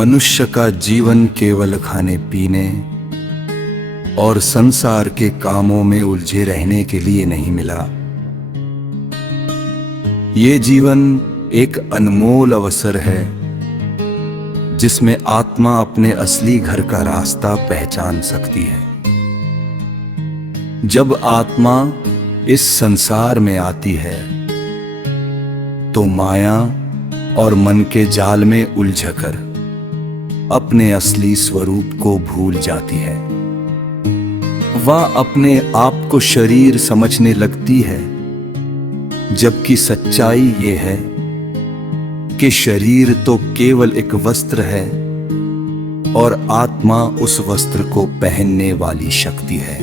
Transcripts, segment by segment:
मनुष्य का जीवन केवल खाने पीने और संसार के कामों में उलझे रहने के लिए नहीं मिला। ये जीवन एक अनमोल अवसर है जिसमें आत्मा अपने असली घर का रास्ता पहचान सकती है। जब आत्मा इस संसार में आती है तो माया और मन के जाल में उलझकर अपने असली स्वरूप को भूल जाती है। वह अपने आप को शरीर समझने लगती है, जबकि सच्चाई ये है कि शरीर तो केवल एक वस्त्र है और आत्मा उस वस्त्र को पहनने वाली शक्ति है।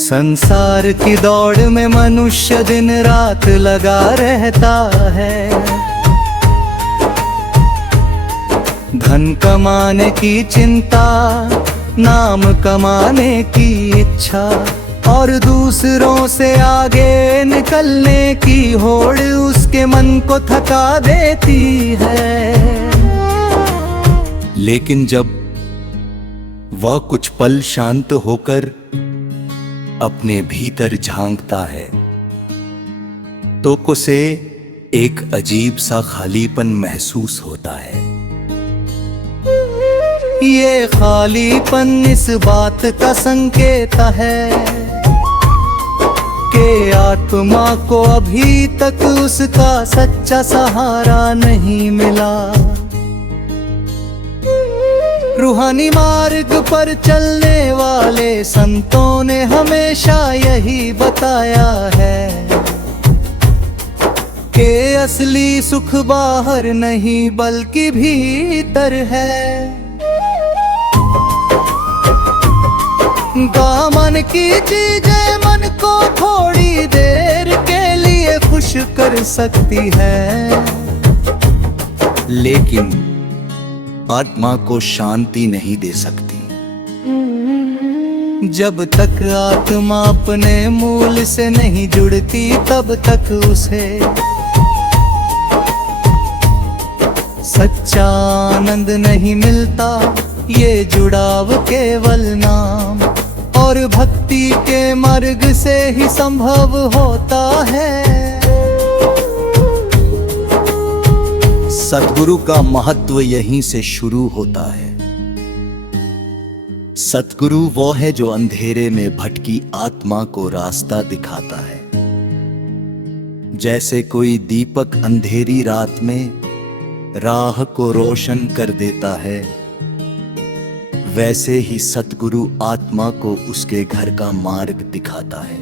संसार की दौड़ में मनुष्य दिन रात लगा रहता है, धन कमाने की चिंता, नाम कमाने की इच्छा और दूसरों से आगे निकलने की होड़ उसके मन को थका देती है। लेकिन जब वह कुछ पल शांत होकर अपने भीतर झांकता है तो उसे एक अजीब सा खालीपन महसूस होता है। ये खालीपन इस बात का संकेत है कि आत्मा को अभी तक उसका सच्चा सहारा नहीं मिला। रूहानी मार्ग पर चलने वाले संतों ने हमेशा यही बताया है कि असली सुख बाहर नहीं बल्कि भीतर है। दामन की चीजें मन को थोड़ी देर के लिए खुश कर सकती है, लेकिन आत्मा को शांति नहीं दे सकती। जब तक आत्मा अपने मूल से नहीं जुड़ती तब तक उसे सच्चा आनंद नहीं मिलता। ये जुड़ाव केवल नाम और भक्ति के मार्ग से ही संभव होता है। सतगुरु का महत्व यहीं से शुरू होता है। सतगुरु वो है जो अंधेरे में भटकी आत्मा को रास्ता दिखाता है। जैसे कोई दीपक अंधेरी रात में राह को रोशन कर देता है, वैसे ही सतगुरु आत्मा को उसके घर का मार्ग दिखाता है।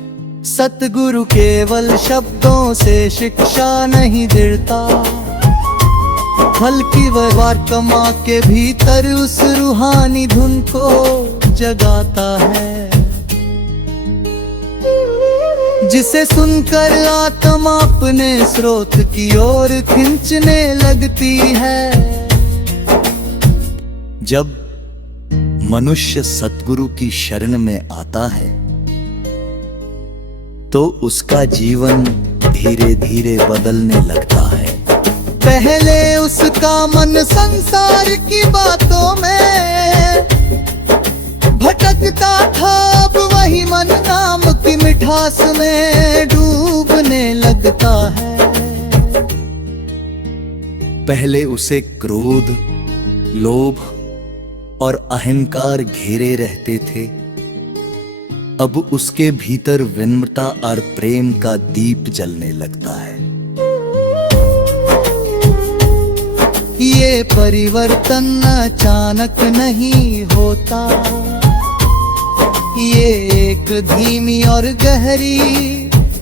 सतगुरु केवल शब्दों से शिक्षा नहीं देता, हल्की व्यवहार कमा के भीतर उस रूहानी धुन को जगाता है, जिसे सुनकर आत्मा अपने स्रोत की ओर खींचने लगती है। जब मनुष्य सतगुरु की शरण में आता है तो उसका जीवन धीरे धीरे बदलने लगता है। पहले उसका मन संसार की बातों में भटकता था, अब वही मन नाम की मिठास में डूबने लगता है। पहले उसे क्रोध, लोभ और अहंकार घेरे रहते थे, अब उसके भीतर विनम्रता और प्रेम का दीप जलने लगता है। ये परिवर्तन अचानक नहीं होता, ये एक धीमी और गहरी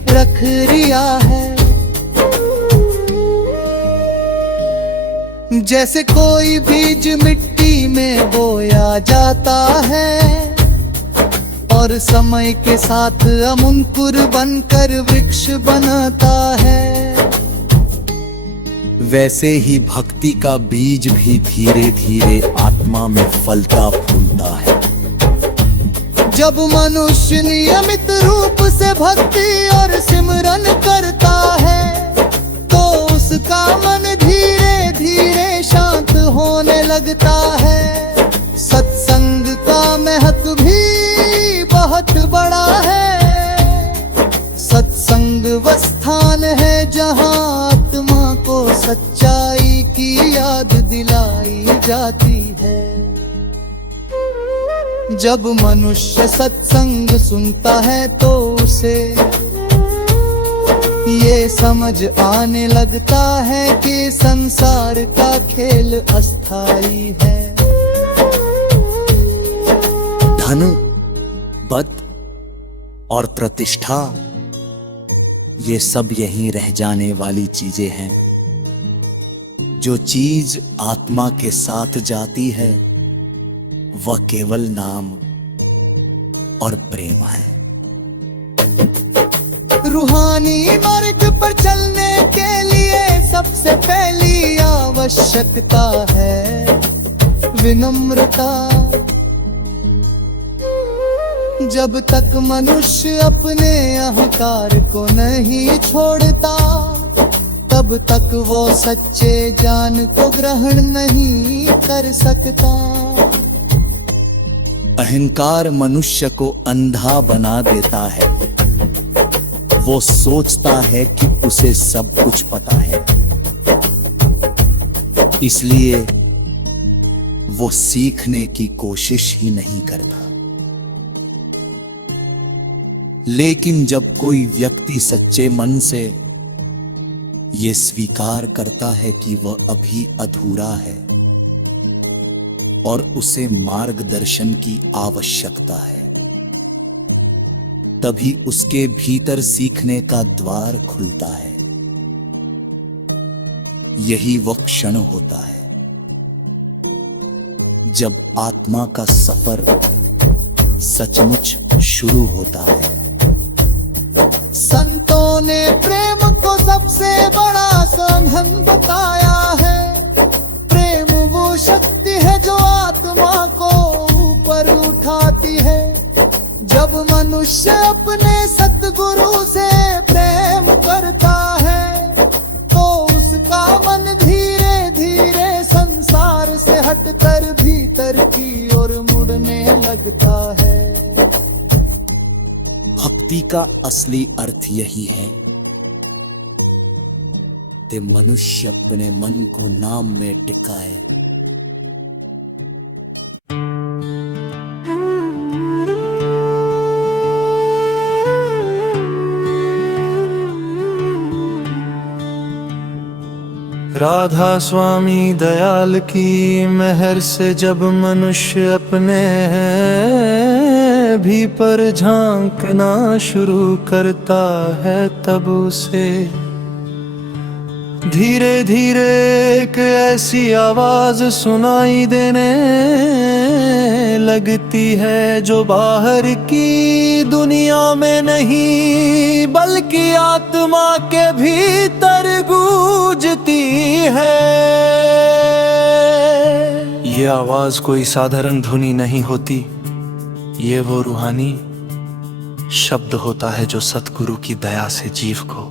प्रक्रिया है। जैसे कोई बीज मिट्टी में बोया जाता है और समय के साथ अमुंकुर बनकर वृक्ष बनता है, वैसे ही भक्ति का बीज भी धीरे धीरे आत्मा में फलता फूलता है। जब मनुष्य नियमित रूप से भक्ति और सिमरन करता है तो उसका मन धीरे होने लगता है। सत्संग का महत्व भी बहुत बड़ा है। सत्संग वह स्थान है जहाँ आत्मा को सच्चाई की याद दिलाई जाती है। जब मनुष्य सत्संग सुनता है तो उसे ये समझ आने लगता है कि संसार का खेल अस्थाई है। धन, पद और प्रतिष्ठा, ये सब यहीं रह जाने वाली चीजें हैं। जो चीज आत्मा के साथ जाती है वह केवल नाम और प्रेम है। रूहानी मार्ग पर चलने के लिए सबसे पहली आवश्यकता है विनम्रता। जब तक मनुष्य अपने अहंकार को नहीं छोड़ता तब तक वो सच्चे ज्ञान को ग्रहण नहीं कर सकता। अहंकार मनुष्य को अंधा बना देता है। वो सोचता है कि उसे सब कुछ पता है, इसलिए वो सीखने की कोशिश ही नहीं करता। लेकिन जब कोई व्यक्ति सच्चे मन से ये स्वीकार करता है कि वह अभी अधूरा है और उसे मार्गदर्शन की आवश्यकता है, तभी उसके भीतर सीखने का द्वार खुलता है। यही वह क्षण होता है जब आत्मा का सफर सचमुच शुरू होता है। संतों ने प्रेम को सबसे बड़ा साधन बताया है। प्रेम वो शक्ति है जो आत्मा को ऊपर उठाती है। जब मनुष्य अपने सतगुरु से प्रेम करता है तो उसका मन धीरे धीरे संसार से हटकर भीतर की ओर मुड़ने लगता है। भक्ति का असली अर्थ यही है कि मनुष्य अपने मन को नाम में टिकाए। राधा स्वामी दयाल की मेहर से जब मनुष्य अपने भी पर झांकना शुरू करता है तब उसे धीरे धीरे एक ऐसी आवाज सुनाई देने लगती है जो बाहर की दुनिया में नहीं बल्कि आत्मा के भीतर गूंजती है। ये आवाज कोई साधारण धुनी नहीं होती, ये वो रूहानी शब्द होता है जो सतगुरु की दया से जीव को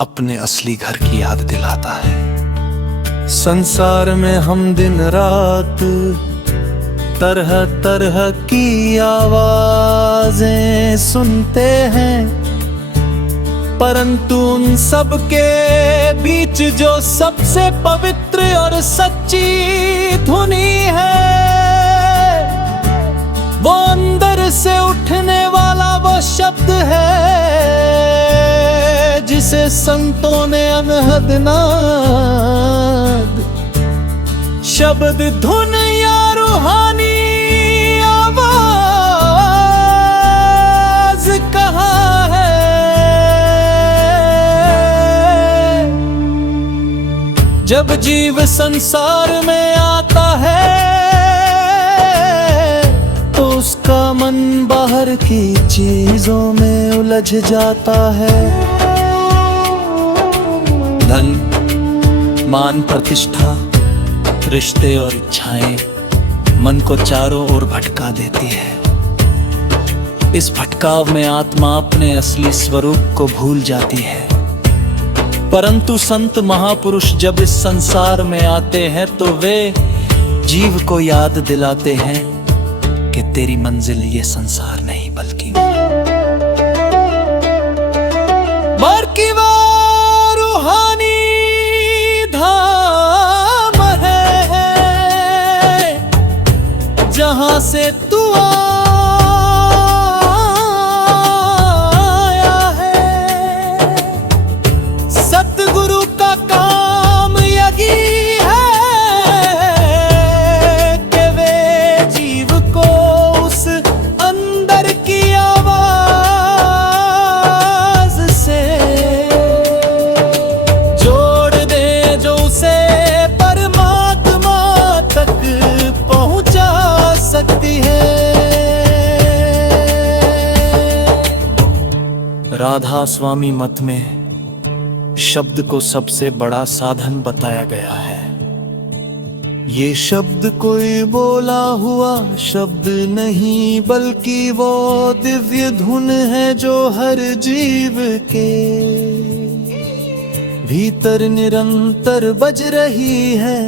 अपने असली घर की याद दिलाता है। संसार में हम दिन रात तरह तरह की आवाजें सुनते हैं, परंतु उन सब के बीच जो सबसे पवित्र और सच्ची धुनी है वो अंदर से उठने वाला वो शब्द है जिसे संतों ने अनहद नाद शब्द धुन या रूहानी आवाज कहा है। जब जीव संसार में आता है तो उसका मन बाहर की चीजों में उलझ जाता है। धन, मान, प्रतिष्ठा, रिश्ते और इच्छाएं मन को चारों ओर भटका देती है। इस भटकाव में आत्मा अपने असली स्वरूप को भूल जाती है। परंतु संत महापुरुष जब इस संसार में आते हैं तो वे जीव को याद दिलाते हैं कि तेरी मंजिल ये संसार नहीं बल्कि वो रूहानी धाम है जहां से तू आया है। सतगुरु का काम यही है कि वे जीव को उस अंदर की आवाज से जोड़ दे जो उसे परमात्मा तक पहुंचा सकती है। राधा स्वामी मत में शब्द को सबसे बड़ा साधन बताया गया है। ये शब्द कोई बोला हुआ शब्द नहीं बल्कि वो दिव्य धुन है जो हर जीव के भीतर निरंतर बज रही है।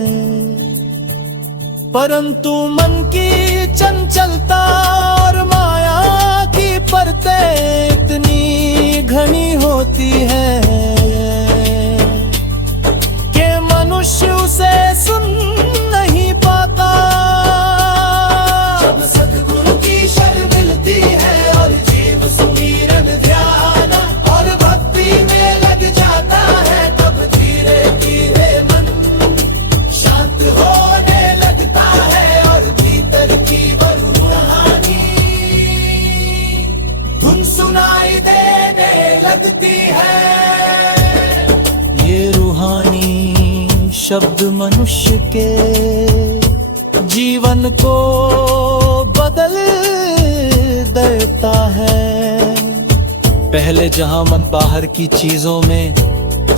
परंतु मन की चंचलता और माया की परतें इतनी घनी होती है कि मनुष्य उसे सुन नहीं पाता। जब सद्गुरु की शरण मिलती है और जीव सुमिरन ध्यान और भक्ति में लग जाता है तब धीरे धीरे मन शांत होने लगता है और भीतर की वो रूहानी धुन सुनाई देने लगती है। ये रूहानी शब्द मनुष्य के जीवन को बदल देता है। पहले जहां मन बाहर की चीजों में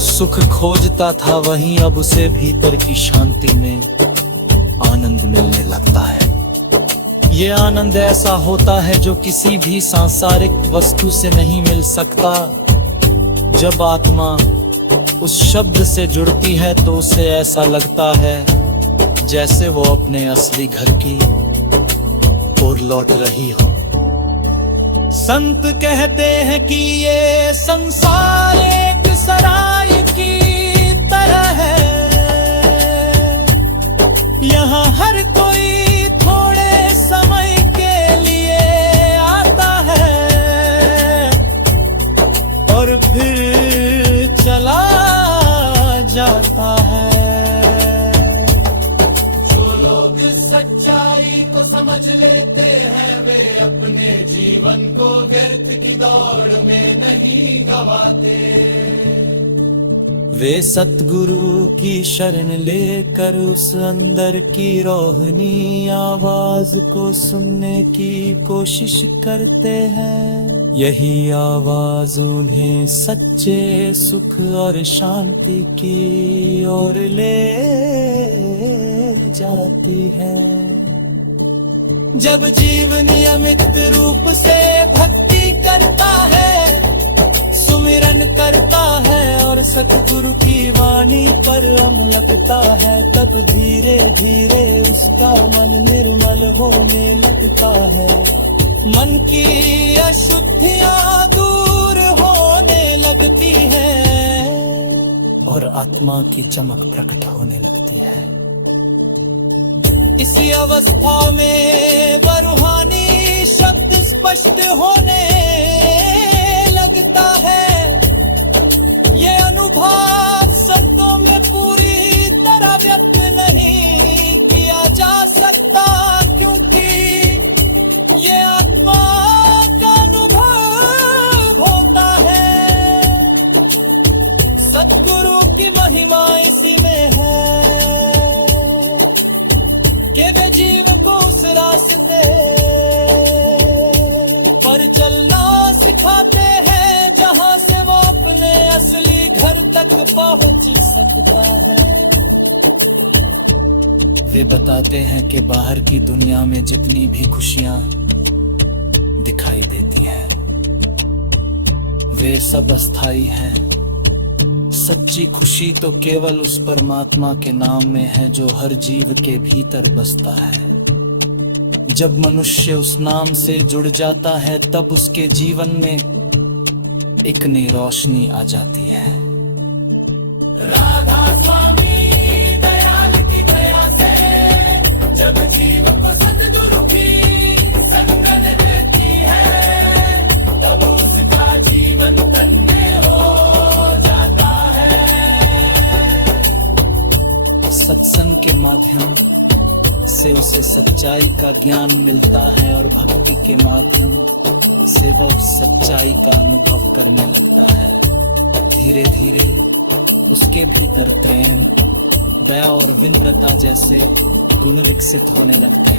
सुख खोजता था वहीं अब उसे भीतर की शांति में आनंद मिलने लगता है। ये आनंद ऐसा होता है जो किसी भी सांसारिक वस्तु से नहीं मिल सकता। जब आत्मा उस शब्द से जुड़ती है तो उसे ऐसा लगता है जैसे वो अपने असली घर की ओर लौट रही हो। संत कहते हैं कि ये संसार एक सराय की तरह है। यहाँ हर कोई थोड़े समय के लिए आता है और फिर चला जाता है। जो लोग सच्चाई को समझ लेते हैं वे अपने जीवन को व्यर्थ की दौड़ में नहीं गवाते। वे सतगुरु की शरण लेकर उस अंदर की रोहनी आवाज को सुनने की कोशिश करते हैं। यही आवाज उन्हें सच्चे सुख और शांति की ओर ले जाती है। जब जीव नियमित रूप से भक्ति करता है, सुमिरन करता है और सतगुरु की वाणी पर अमल लगता है, तब धीरे धीरे उसका मन निर्मल होने लगता है। मन की अशुद्धियां दूर होने लगती है और आत्मा की चमक प्रकट होने लगती है। इसी अवस्था में वह रूहानी शब्द स्पष्ट होने लगता है। ये अनुभव शब्दों में पूरी तरह व्यक्त नहीं किया जा सकता, क्योंकि ये आत्मा का अनुभव होता है। सतगुरु की महिमा इसी में है कि वे जीव को उस रास्ते पर चलना सिखाते हैं जहां से वो अपने असली घर तक पहुंच सकता है। वे बताते हैं कि बाहर की दुनिया में जितनी भी खुशियां दिखाई देती हैं वे सब अस्थाई हैं। सच्ची खुशी तो केवल उस परमात्मा के नाम में है जो हर जीव के भीतर बसता है। जब मनुष्य उस नाम से जुड़ जाता है तब उसके जीवन में एक नई रोशनी आ जाती है। राधा स्वामी दयाल की दया से जब जीव को सद्गुरु की संगन देती है तब उसका जीवन धन्य हो जाता है। सत्संग के माध्यम से उसे सच्चाई का ज्ञान मिलता है और भक्ति के माध्यम से वह सच्चाई का अनुभव करने लगता है। धीरे धीरे उसके भीतर प्रेम, दया और विनम्रता जैसे गुण विकसित होने लगते हैं।